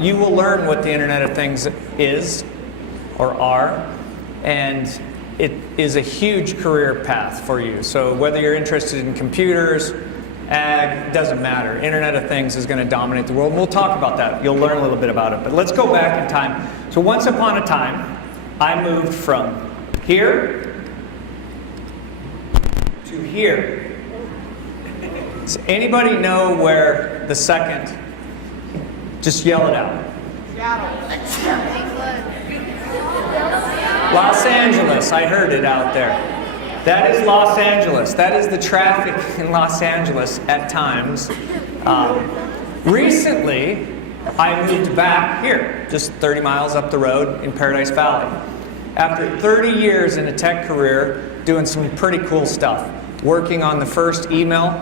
you will learn what the Internet of Things is or are, and it is a huge career path for you. So whether you're interested in computers, ag, doesn't matter. Internet of Things is going to dominate the world. And we'll talk about that. You'll learn a little bit about it. But let's go back in time. So once upon a time, I moved from here to here. Does anybody know where the second? Just yell it out. Los Angeles. I heard it out there. That is Los Angeles. That is the traffic in Los Angeles at times. Recently, I moved back here, just 30 miles up the road in Paradise Valley. After 30 years in a tech career, doing some pretty cool stuff. Working on the first email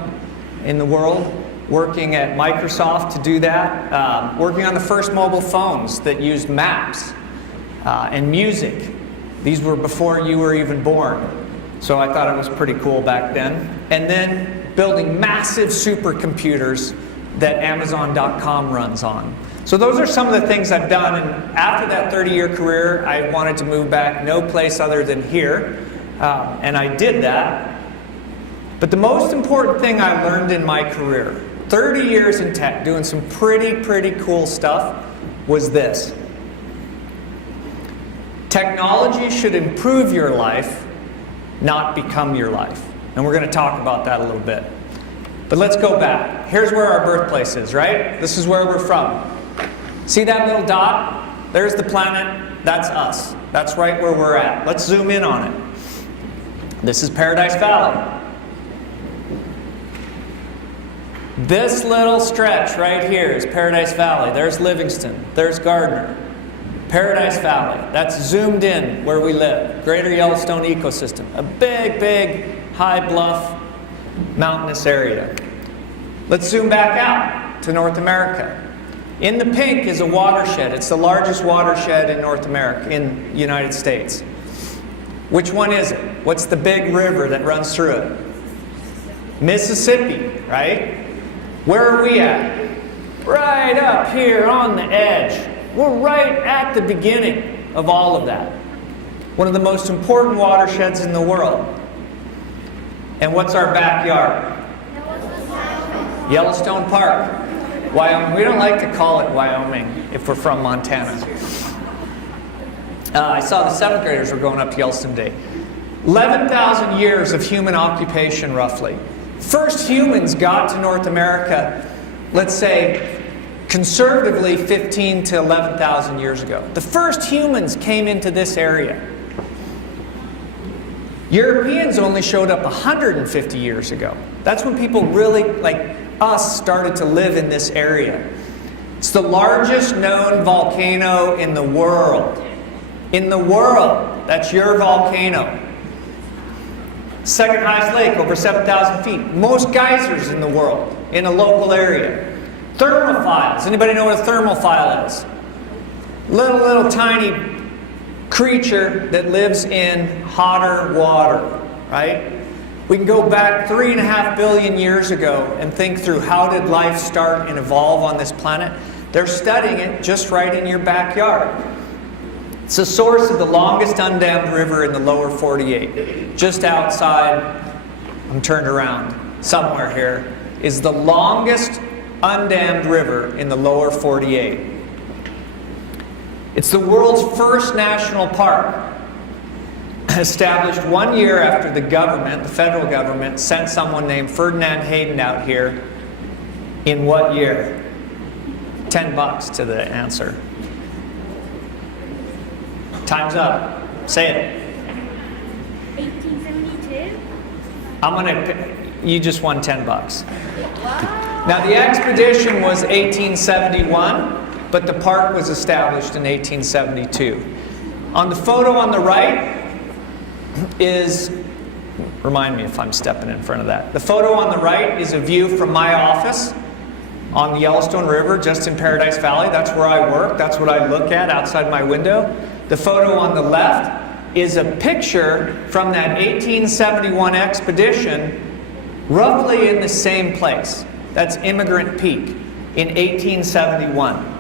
in the world, working at Microsoft to do that, working on the first mobile phones that used maps and music. These were before you were even born. So I thought it was pretty cool back then. And then building massive supercomputers that Amazon.com runs on. So those are some of the things I've done. And after that 30-year career, I wanted to move back no place other than here. And I did that. But the most important thing I learned in my career, 30 years in tech, doing some pretty cool stuff, was this. Technology should improve your life, not become your life. And we're going to talk about that a little bit. But let's go back. Here's where our birthplace is, right? This is where we're from. See that little dot? There's the planet. That's us. That's right where we're at. Let's zoom in on it. This is Paradise Valley. This little stretch right here is Paradise Valley. There's Livingston. There's Gardner. Paradise Valley. That's zoomed in where we live. Greater Yellowstone ecosystem. A big, high bluff, mountainous area. Let's zoom back out to North America. In the pink is a watershed. It's the largest watershed in North America, in the United States. Which one is it? What's the big river that runs through it? Mississippi, right? Where are we at? Right up here on the edge. We're right at the beginning of all of that. One of the most important watersheds in the world. And what's our backyard? Yellowstone Park. Wyoming. We don't like to call it Wyoming if we're from Montana. I saw the 7th graders were going up to Yellowstone today. 11,000 years of human occupation, roughly. First humans got to North America, let's say, conservatively 15 to 11,000 years ago. The first humans came into this area. Europeans only showed up 150 years ago. That's when people really, like us, started to live in this area. It's the largest known volcano in the world. In the world. That's your volcano. Second highest lake, over 7,000 feet. Most geysers in the world, in a local area. Thermophiles. Anybody know what a thermophile is? Little tiny creature that lives in hotter water, right? We can go back 3.5 billion years ago and think through how did life start and evolve on this planet. They're studying it just right in your backyard. It's the source of the longest undammed river in the lower 48. Just outside, I'm turned around, somewhere here, is the longest undammed river in the lower 48. It's the world's first national park, established 1 year after the government, the federal government, sent someone named Ferdinand Hayden out here. In what year? $10 to the answer. Time's up. Say it. 1872. You just won $10. Now the expedition was 1871, but the park was established in 1872. On the photo on the right is, remind me if I'm stepping in front of that. The photo on the right is a view from my office on the Yellowstone River, just in Paradise Valley. That's where I work. That's what I look at outside my window. The photo on the left is a picture from that 1871 expedition, roughly in the same place. That's Immigrant Peak in 1871.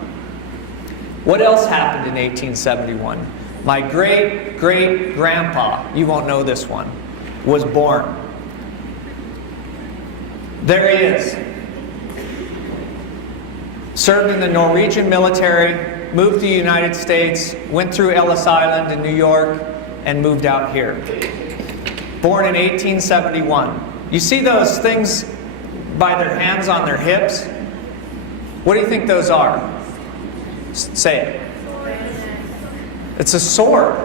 What else happened in 1871? My great-great-grandpa, you won't know this one, was born. There he is. Served in the Norwegian military, moved to the United States, went through Ellis Island in New York, and moved out here. Born in 1871. You see those things by their hands on their hips? What do you think those are? Say it. It's a sword.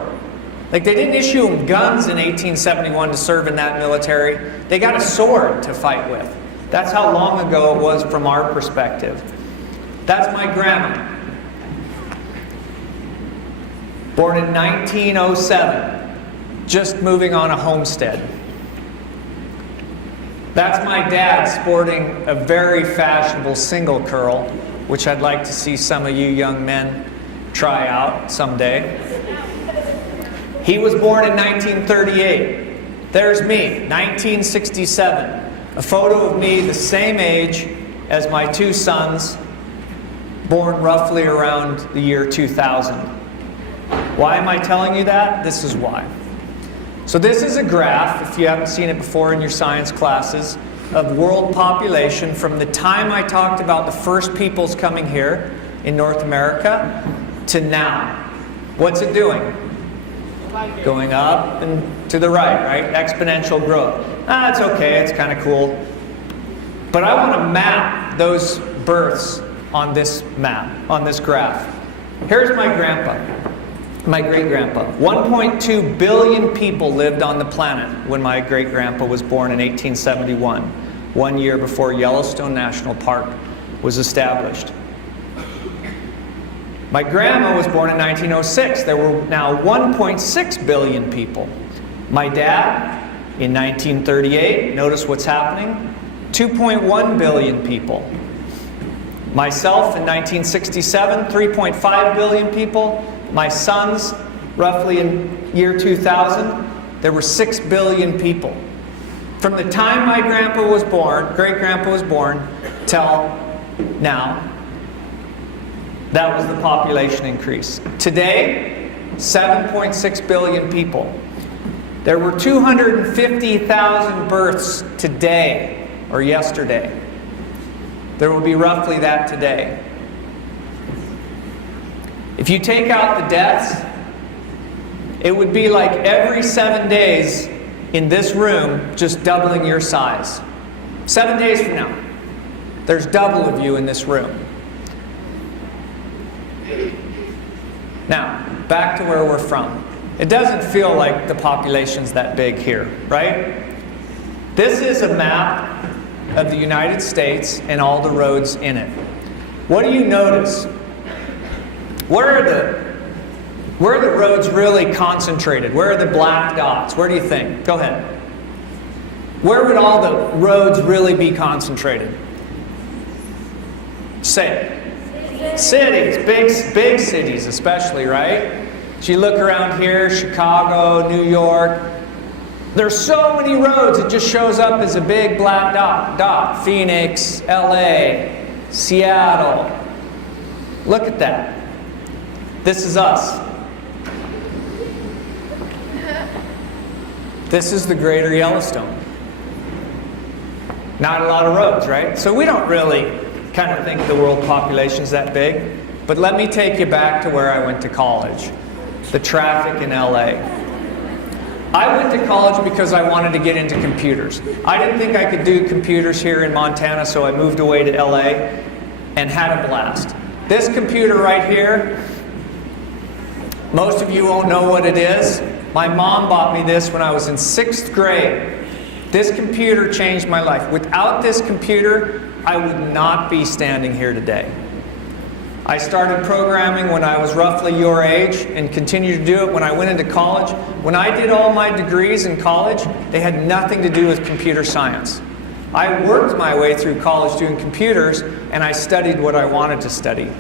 Like, they didn't issue them guns in 1871 to serve in that military. They got a sword to fight with. That's how long ago it was from our perspective. That's my grandma. Born in 1907, just moving on a homestead. That's my dad sporting a very fashionable single curl, which I'd like to see some of you young men try out someday. He was born in 1938. There's me, 1967. A photo of me the same age as my two sons, born roughly around the year 2000. Why am I telling you that? This is why. So this is a graph, if you haven't seen it before in your science classes, of world population from the time I talked about the first peoples coming here in North America to now. What's it doing? Going up and to the right? Exponential growth. It's okay, it's kind of cool. But I want to map those births on this map, on this graph. Here's my grandpa, my great-grandpa. 1.2 billion people lived on the planet when my great-grandpa was born in 1871, 1 year before Yellowstone National Park was established. My grandma was born in 1906. There were now 1.6 billion people. My dad, in 1938, notice what's happening, 2.1 billion people. Myself, in 1967, 3.5 billion people. My sons, roughly in year 2000, there were 6 billion people. From the time my grandpa was born, great-grandpa was born, till now, that was the population increase. Today, 7.6 billion people. There were 250,000 births today, or yesterday. There will be roughly that today. If you take out the deaths, it would be like every 7 days in this room just doubling your size. 7 days from now, there's double of you in this room. Now, back to where we're from. It doesn't feel like the population's that big here, right? This is a map of the United States and all the roads in it. What do you notice? Where are the roads really concentrated? Where are the black dots? Where do you think? Go ahead. Where would all the roads really be concentrated? Say it. Cities, big cities especially, right? So you look around here, Chicago, New York, there's so many roads, it just shows up as a big black dot. Phoenix, LA, Seattle. Look at that. This is us. This is the greater Yellowstone. Not a lot of roads, right? So we don't really kind of think the world population is that big. But let me take you back to where I went to college. The traffic in LA. I went to college because I wanted to get into computers. I didn't think I could do computers here in Montana, so I moved away to LA and had a blast. This computer right here, most of you won't know what it is. My mom bought me this when I was in 6th grade. This computer changed my life. Without this computer, I would not be standing here today. I started programming when I was roughly your age and continued to do it when I went into college. When I did all my degrees in college, they had nothing to do with computer science. I worked my way through college doing computers, and I studied what I wanted to study.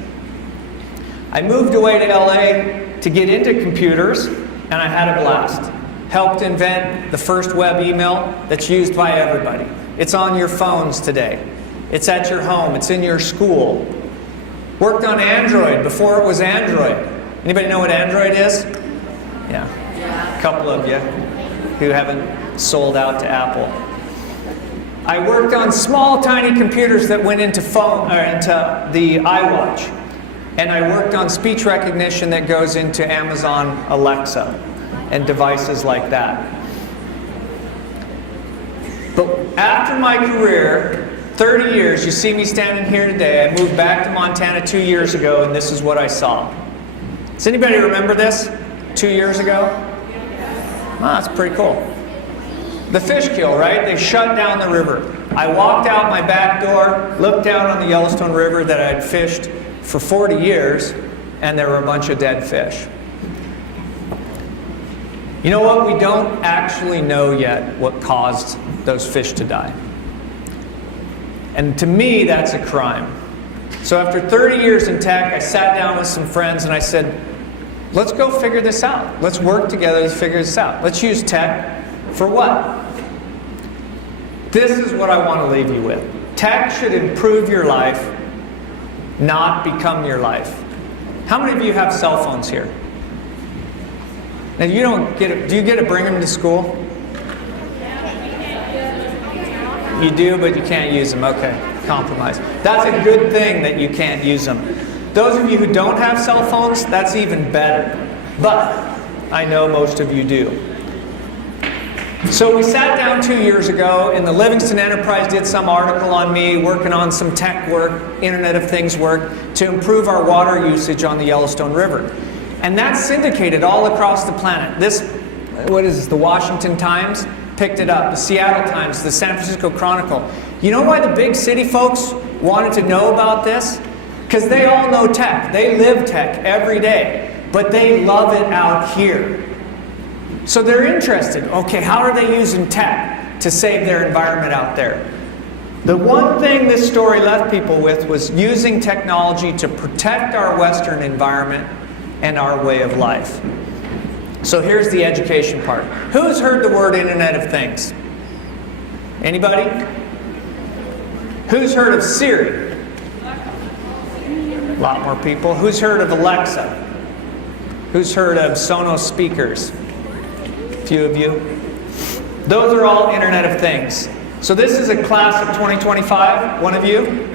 I moved away to LA to get into computers, and I had a blast. Helped invent the first web email that's used by everybody. It's on your phones today. It's at your home. It's in your school. Worked on Android before it was Android. Anybody know what Android is? Yeah. A couple of you who haven't sold out to Apple. I worked on small, tiny computers that went into into the iWatch. And I worked on speech recognition that goes into Amazon Alexa and devices like that. But after my career, 30 years, you see me standing here today, I moved back to Montana 2 years ago, and this is what I saw. Does anybody remember this? 2 years ago? Wow, that's pretty cool. The fish kill, right? They shut down the river. I walked out my back door, looked down on the Yellowstone River that I'd fished for 40 years, and there were a bunch of dead fish. You know what? We don't actually know yet what caused those fish to die. And to me, that's a crime. So after 30 years in tech, I sat down with some friends and I said, let's go figure this out. Let's work together to figure this out. Let's use tech for what? This is what I want to leave you with. Tech should improve your life, not become your life. How many of you have cell phones here? Now you don't get it. Do you get to bring them to school? You do, but you can't use them. Okay, compromise. That's a good thing that you can't use them. Those of you who don't have cell phones, that's even better. But I know most of you do. So we sat down 2 years ago, and the Livingston Enterprise did some article on me, working on some tech work, Internet of Things work, to improve our water usage on the Yellowstone River. And that's syndicated all across the planet. This, what is this, the Washington Times picked it up, the Seattle Times, the San Francisco Chronicle. You know why the big city folks wanted to know about this? Because they all know tech. They live tech every day, but they love it out here. So they're interested. Okay, how are they using tech to save their environment out there? The one thing this story left people with was using technology to protect our Western environment and our way of life. So here's the education part. Who's heard the word Internet of Things? Anybody? Who's heard of Siri? A lot more people. Who's heard of Alexa? Who's heard of Sonos speakers? A few of you. Those are all Internet of Things. So this is a class of 2025. One of you?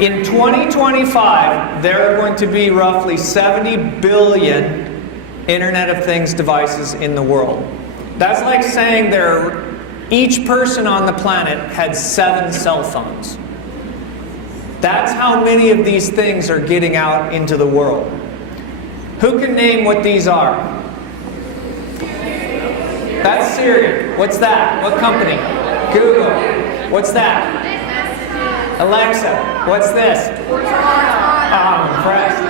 In 2025, there are going to be roughly 70 billion Internet of Things devices in the world. That's like saying each person on the planet had 7 cell phones. That's how many of these things are getting out into the world. Who can name what these are? That's Siri. What's that? What company? Google. What's that? Alexa, what's this? Oh, I'm impressed.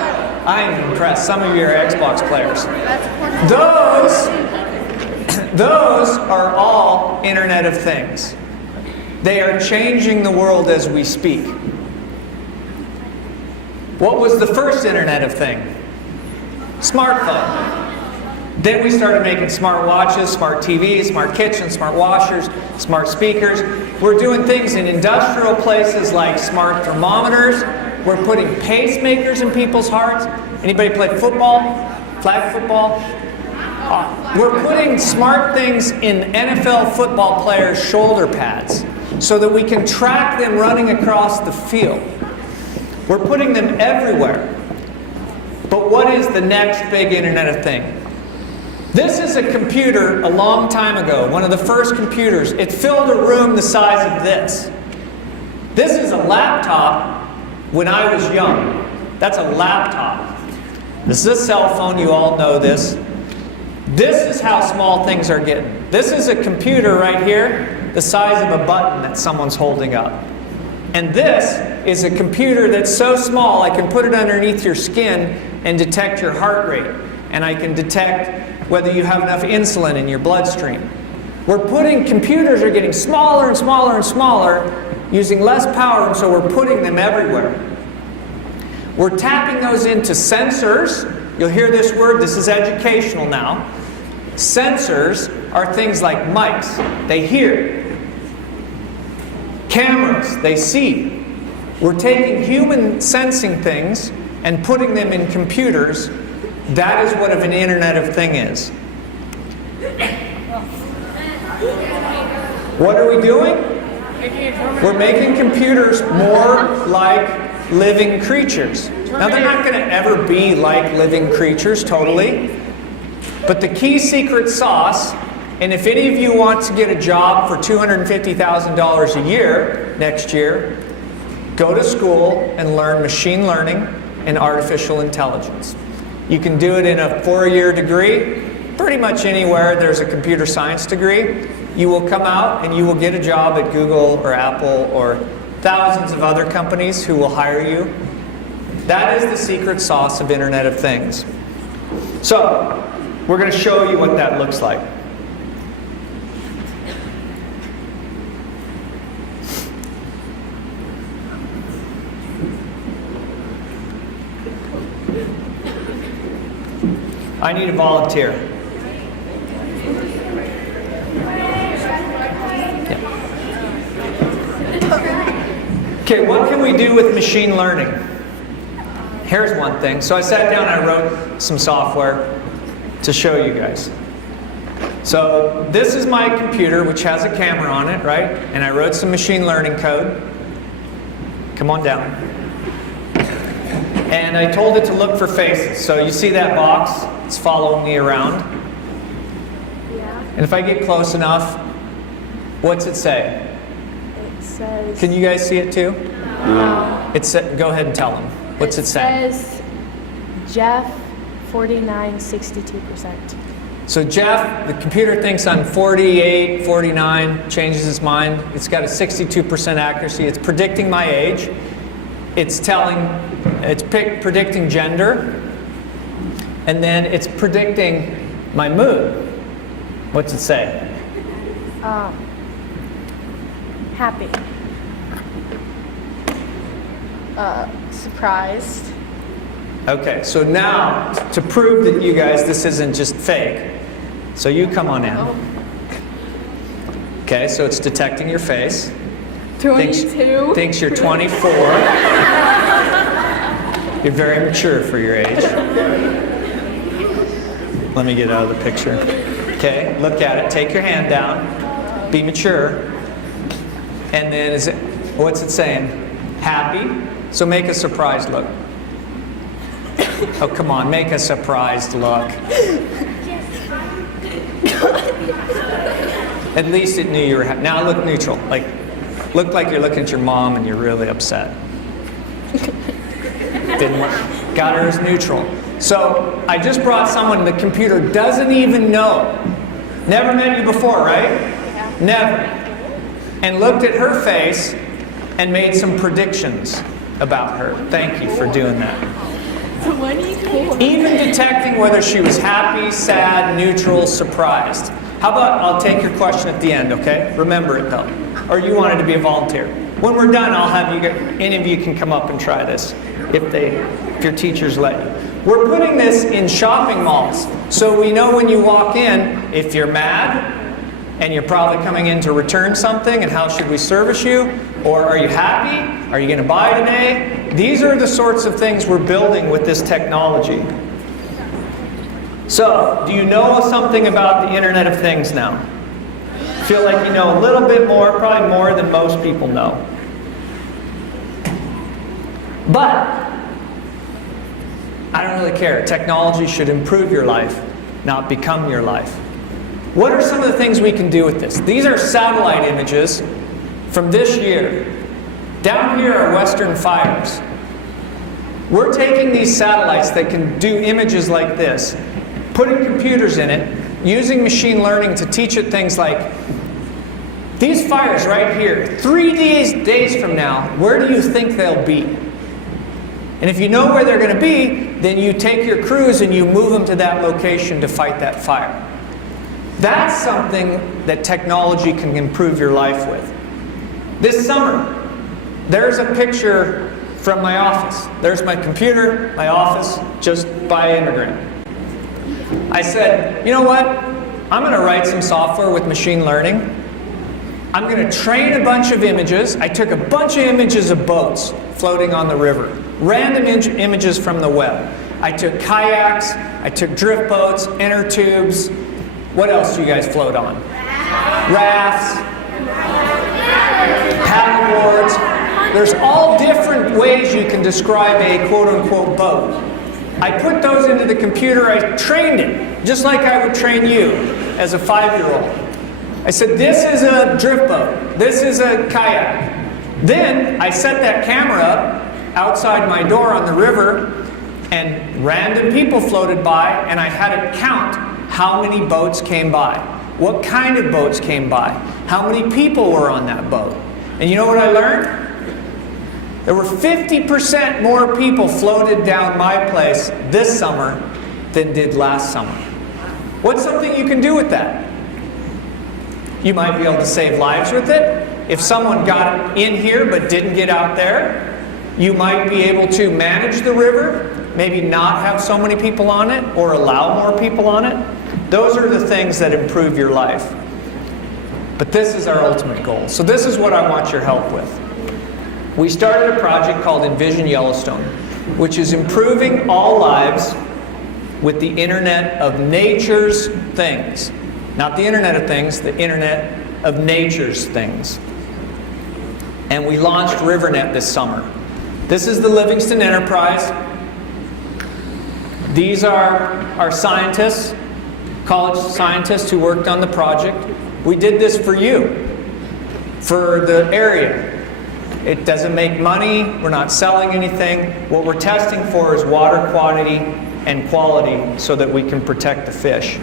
I am impressed. Some of you are Xbox players. Those are all Internet of Things. They are changing the world as we speak. What was the first Internet of Thing? Smartphone. Then we started making smart watches, smart TVs, smart kitchens, smart washers, smart speakers. We're doing things in industrial places like smart thermometers. We're putting pacemakers in people's hearts. Anybody play football? Flag football? We're putting smart things in NFL football players' shoulder pads so that we can track them running across the field. We're putting them everywhere. But what is the next big Internet of Thing? This is a computer a long time ago, one of the first computers. It filled a room the size of this. This is a laptop when I was young. That's a laptop. This is a cell phone, you all know this. This is how small things are getting. This is a computer right here, the size of a button that someone's holding up. And this is a computer that's so small I can put it underneath your skin and detect your heart rate. And I can detect whether you have enough insulin in your bloodstream. Computers are getting smaller and smaller and smaller, using less power, and so we're putting them everywhere. We're tapping those into sensors. You'll hear this word, this is educational now. Sensors are things like mics, they hear. Cameras, they see. We're taking human sensing things and putting them in computers. That is what an Internet of Thing is. What are we doing? We're making computers more like living creatures. Now, they're not going to ever be like living creatures totally. But the key secret sauce, and if any of you want to get a job for $250,000 a year next year, go to school and learn machine learning and artificial intelligence. You can do it in a 4-year degree. Pretty much anywhere there's a computer science degree, you will come out and you will get a job at Google or Apple or thousands of other companies who will hire you. That is the secret sauce of Internet of Things. So, we're going to show you what that looks like. I need a volunteer. Yeah. Okay, what can we do with machine learning? Here's one thing. So I sat down and I wrote some software to show you guys. So this is my computer, which has a camera on it, right? And I wrote some machine learning code. Come on down. And I told it to look for faces. So you see that box? It's following me around. Yeah. And if I get close enough, what's it say? It says... Can you guys see it too? No. Go ahead and tell them. What's it say? It says Jeff 49, 62%. So Jeff, the computer thinks I'm 48, 49, changes its mind. It's got a 62% accuracy. It's predicting my age. It's predicting gender. And then it's predicting my mood. What's it say? Happy. Surprised. Okay, so now to prove that you guys, this isn't just fake. So you come on in. Okay, so it's detecting your face. 22. Thinks you're 24. You're very mature for your age. Let me get out of the picture. Okay, look at it. Take your hand down. Be mature. And then what's it saying? Happy. So make a surprised look. Oh, come on, make a surprised look. At least it knew you were happy. Now look neutral. Look like you're looking at your mom and you're really upset. Didn't work. Got her as neutral. So I just brought someone the computer doesn't even know. Never met you before, right? Yeah. Never. And looked at her face and made some predictions about her. Thank you for doing that. 24. Even detecting whether she was happy, sad, neutral, surprised. How about I'll take your question at the end, okay? Remember it though. Or you wanted to be a volunteer. When we're done, I'll have you, any of you can come up and try this if your teachers let you. We're putting this in shopping malls. So we know when you walk in, if you're mad, and you're probably coming in to return something, and how should we service you? Or are you happy? Are you going to buy today? These are the sorts of things we're building with this technology. So, do you know something about the Internet of Things now? Feel like you know a little bit more, probably more than most people know. But, I don't really care. Technology should improve your life, not become your life. What are some of the things we can do with this? These are satellite images from this year. Down here are Western fires. We're taking these satellites that can do images like this, putting computers in it, using machine learning to teach it things like, these fires right here, 3 days from now, where do you think they'll be? And if you know where they're going to be, then you take your crews and you move them to that location to fight that fire. That's something that technology can improve your life with. This summer, there's a picture from my office. There's my computer, my office, just by Immigrant. I said, you know what? I'm going to write some software with machine learning I'm going to train a bunch of images. I took a bunch of images of boats floating on the river, random images from the web. I took kayaks, I took drift boats, inner tubes. What else do you guys float on? Rafts, paddleboards. There's all different ways you can describe a quote-unquote boat. I put those into the computer, I trained it, just like I would train you as a 5-year-old. I said, this is a drift boat, this is a kayak. Then I set that camera up outside my door on the river, and random people floated by, and I had it count how many boats came by, what kind of boats came by, how many people were on that boat. And you know what I learned? There were 50% more people floated down my place this summer than did last summer. What's something you can do with that? You might be able to save lives with it. If someone got in here but didn't get out there, you might be able to manage the river, maybe not have so many people on it or allow more people on it. Those are the things that improve your life. But this is our ultimate goal. So this is what I want your help with. We started a project called Envision Yellowstone, which is improving all lives with the Internet of Nature's things. Not the Internet of Things, the Internet of Nature's things. And we launched RiverNet this summer. This is the Livingston Enterprise. These are our scientists, college scientists who worked on the project. We did this for you, for the area. It doesn't make money, we're not selling anything. What we're testing for is water quantity and quality so that we can protect the fish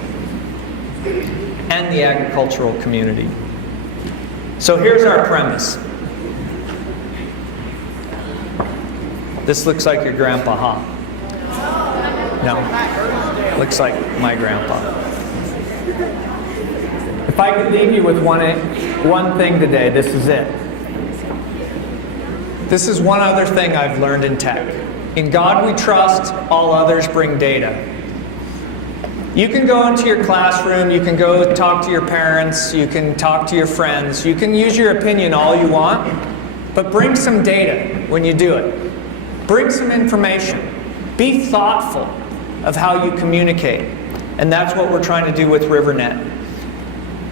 and the agricultural community. So here's our premise. This looks like your grandpa, huh? No, looks like my grandpa. If I could leave you with one thing today, this is it. This is one other thing I've learned in tech. In God we trust, all others bring data. You can go into your classroom, you can go talk to your parents, you can talk to your friends, you can use your opinion all you want, but bring some data when you do it. Bring some information. Be thoughtful of how you communicate. And that's what we're trying to do with RiverNet.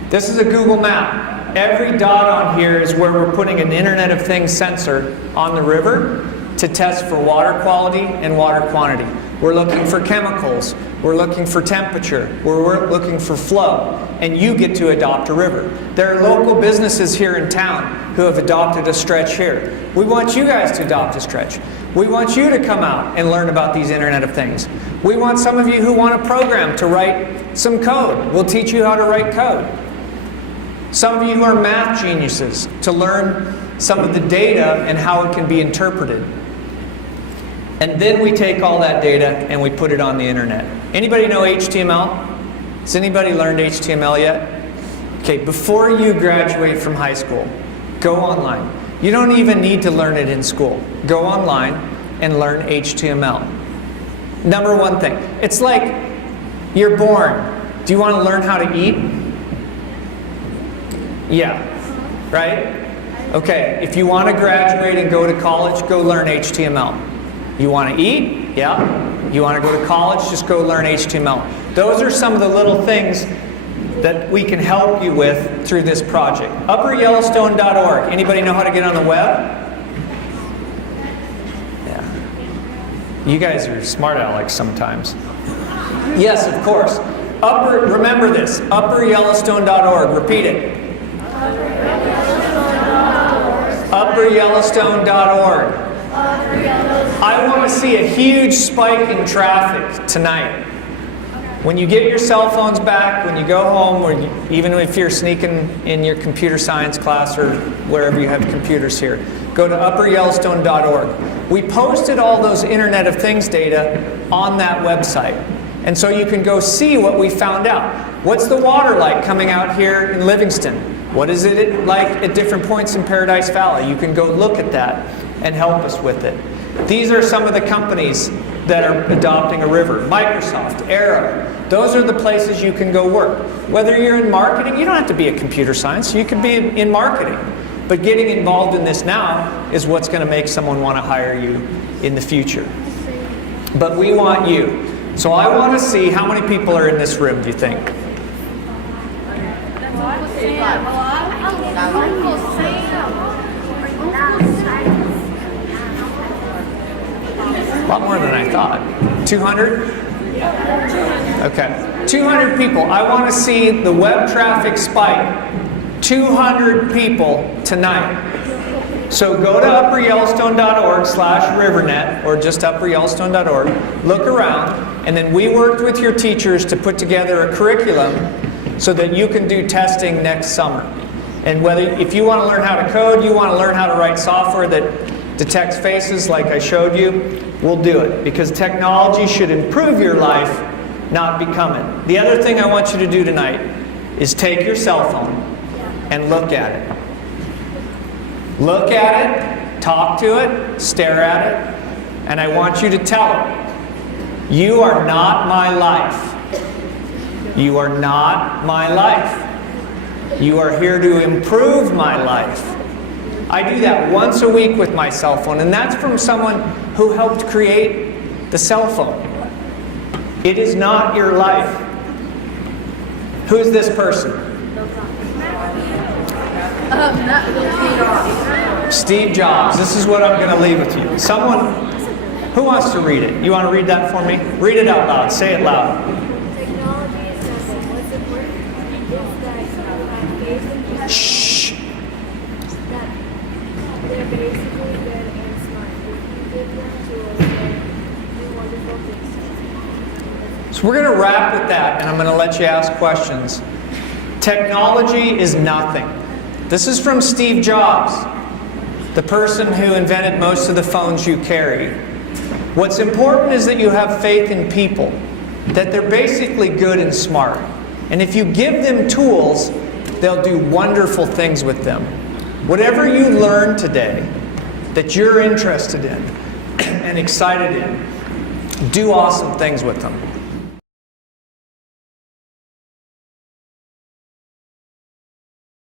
This is a Google map. Every dot on here is where we're putting an Internet of Things sensor on the river to test for water quality and water quantity. We're looking for chemicals. We're looking for temperature. We're looking for flow. And you get to adopt a river. There are local businesses here in town who have adopted a stretch here. We want you guys to adopt a stretch. We want you to come out and learn about these Internet of Things. We want some of you who want a program to write some code. We'll teach you how to write code. Some of you who are math geniuses to learn some of the data and how it can be interpreted. And then we take all that data and we put it on the internet. Anybody know HTML? Has anybody learned HTML yet? Okay, before you graduate from high school, go online. You don't even need to learn it in school. Go online and learn HTML. Number one thing. It's like you're born. Do you want to learn how to eat? Yeah, right? Okay, if you want to graduate and go to college, go learn HTML. You want to eat? Yeah. You want to go to college? Just go learn HTML. Those are some of the little things that we can help you with through this project. UpperYellowstone.org. Anybody know how to get on the web? Yeah. You guys are smart Alex sometimes. Yes, of course. Remember this, UpperYellowstone.org. Repeat it. UpperYellowstone.org. I want to see a huge spike in traffic tonight. When you get your cell phones back, when you go home, or even if you're sneaking in your computer science class or wherever you have computers here, go to UpperYellowstone.org. We posted all those Internet of Things data on that website. And so you can go see what we found out. What's the water like coming out here in Livingston? What is it like at different points in Paradise Valley? You can go look at that and help us with it. These are some of the companies that are adopting a river. Microsoft, Arrow, those are the places you can go work. Whether you're in marketing, you don't have to be a computer science, you could be in marketing. But getting involved in this now is what's going to make someone want to hire you in the future. But we want you. So I want to see how many people are in this room, do you think? A lot more than I thought. 200? Okay. 200 people. I want to see the web traffic spike. 200 people tonight. So go to upperyellowstone.org/rivernet or just upperyellowstone.org. Look around, and then we worked with your teachers to put together a curriculum so that you can do testing next summer. And if you want to learn how to code, you want to learn how to write software that detects faces like I showed you, we'll do it. Because technology should improve your life, not become it. The other thing I want you to do tonight is take your cell phone and look at it. Look at it, talk to it, stare at it, and I want you to tell it, you are not my life. You are not my life. You are here to improve my life. I do that once a week with my cell phone, and that's from someone who helped create the cell phone. It is not your life. Who is this person? Steve Jobs. This is what I'm going to leave with you. Someone, who wants to read it? You want to read that for me? Read it out loud. Say it loud. Technology is nothing. What's important is that you have faith in Shh. that they're basically good and smart. If you give them tools, they do wonderful things. So we're going to wrap with that, and I'm going to let you ask questions. Technology is nothing. This is from Steve Jobs, the person who invented most of the phones you carry. What's important is that you have faith in people, that they're basically good and smart. And if you give them tools, they'll do wonderful things with them. Whatever you learn today that you're interested in and excited in, do awesome things with them.